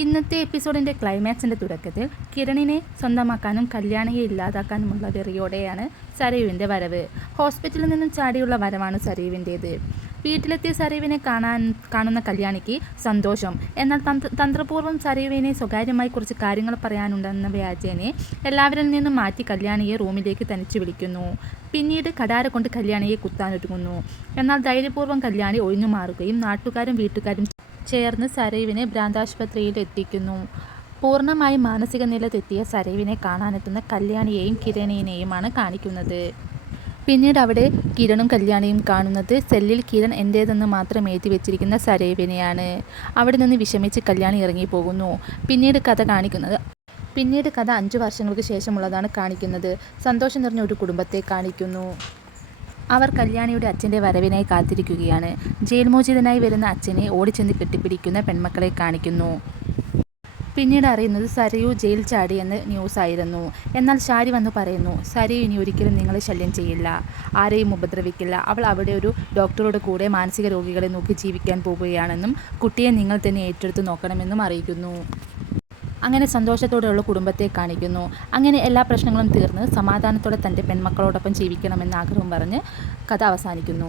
ഇന്നത്തെ എപ്പിസോഡിൻ്റെ ക്ലൈമാക്സിൻ്റെ തുടക്കത്തിൽ കിരണിനെ സ്വന്തമാക്കാനും കല്യാണിയെ ഇല്ലാതാക്കാനുമുള്ള വെറിയോടെയാണ് സരയുവിൻ്റെ വരവ്. ഹോസ്പിറ്റലിൽ നിന്നും ചാടിയുള്ള വരവാണ് സരയുവിൻ്റേത്. വീട്ടിലെത്തിയ സരയുവിനെ കാണുന്ന കല്യാണിക്ക് സന്തോഷം. എന്നാൽ തന്ത്രപൂർവ്വം സരയുവിനെ സ്വകാര്യമായി കുറച്ച് കാര്യങ്ങൾ പറയാനുണ്ടെന്ന വ്യാജേനെ എല്ലാവരിൽ നിന്നും മാറ്റി കല്യാണിയെ റൂമിലേക്ക് തനിച്ച് വിളിക്കുന്നു. പിന്നീട് കടാര കൊണ്ട് കല്യാണിയെ കുത്താനൊരുങ്ങുന്നു. എന്നാൽ ധൈര്യപൂർവ്വം കല്യാണി ഒഴിഞ്ഞു മാറുകയും നാട്ടുകാരും വീട്ടുകാരും ചേർന്ന് സരയുവിനെ ഭ്രാന്താശുപത്രിയിൽ എത്തിക്കുന്നു. പൂർണ്ണമായും മാനസിക നില തെറ്റിയ സരയുവിനെ കാണാനെത്തുന്ന കല്യാണിയെയും കിരണിനെയുമാണ് കാണിക്കുന്നത്. പിന്നീട് അവിടെ കിരണും കല്യാണിയും കാണുന്നത് സെല്ലിൽ കിരൺ എൻ്റേതെന്ന് മാത്രം എഴുതി വെച്ചിരിക്കുന്ന സരയുവിനെയാണ്. അവിടെ നിന്ന് വിഷമിച്ച് കല്യാണി ഇറങ്ങിപ്പോകുന്നു. പിന്നീട് കഥ 5 വർഷങ്ങൾക്ക് ശേഷമുള്ളതാണ് കാണിക്കുന്നത്. സന്തോഷം നിറഞ്ഞ ഒരു കുടുംബത്തെ കാണിക്കുന്നു. അവർ കല്യാണിയുടെ അച്ഛൻ്റെ വരവിനായി കാത്തിരിക്കുകയാണ്. ജയിൽ മോചിതനായി വരുന്ന അച്ഛനെ ഓടിച്ചെന്ന് കെട്ടിപ്പിടിക്കുന്ന പെൺമക്കളെ കാണിക്കുന്നു. പിന്നീട് അറിയുന്നത് സരയു ജയിൽ ചാടിയെന്ന് ന്യൂസായിരുന്നു. എന്നാൽ ഷാരി വന്നു പറയുന്നു, സരയു ഇനി ഒരിക്കലും നിങ്ങളെ ശല്യം ചെയ്യില്ല, ആരെയും ഉപദ്രവിക്കില്ല. അവൾ അവിടെ ഒരു ഡോക്ടറുടെ കൂടെ മാനസിക രോഗികളെ നോക്കി ജീവിക്കാൻ പോവുകയാണെന്നും കുട്ടിയെ നിങ്ങൾ തന്നെ ഏറ്റെടുത്ത് നോക്കണമെന്നും അറിയിക്കുന്നു. അങ്ങനെ സന്തോഷത്തോടെയുള്ള കുടുംബത്തെ കാണിക്കുന്നു. അങ്ങനെ എല്ലാ പ്രശ്നങ്ങളും തീർന്ന് സമാധാനത്തോടെ തൻ്റെ പെൺമക്കളോടൊപ്പം ജീവിക്കണമെന്ന ആഗ്രഹം പറഞ്ഞ് കഥ അവസാനിക്കുന്നു.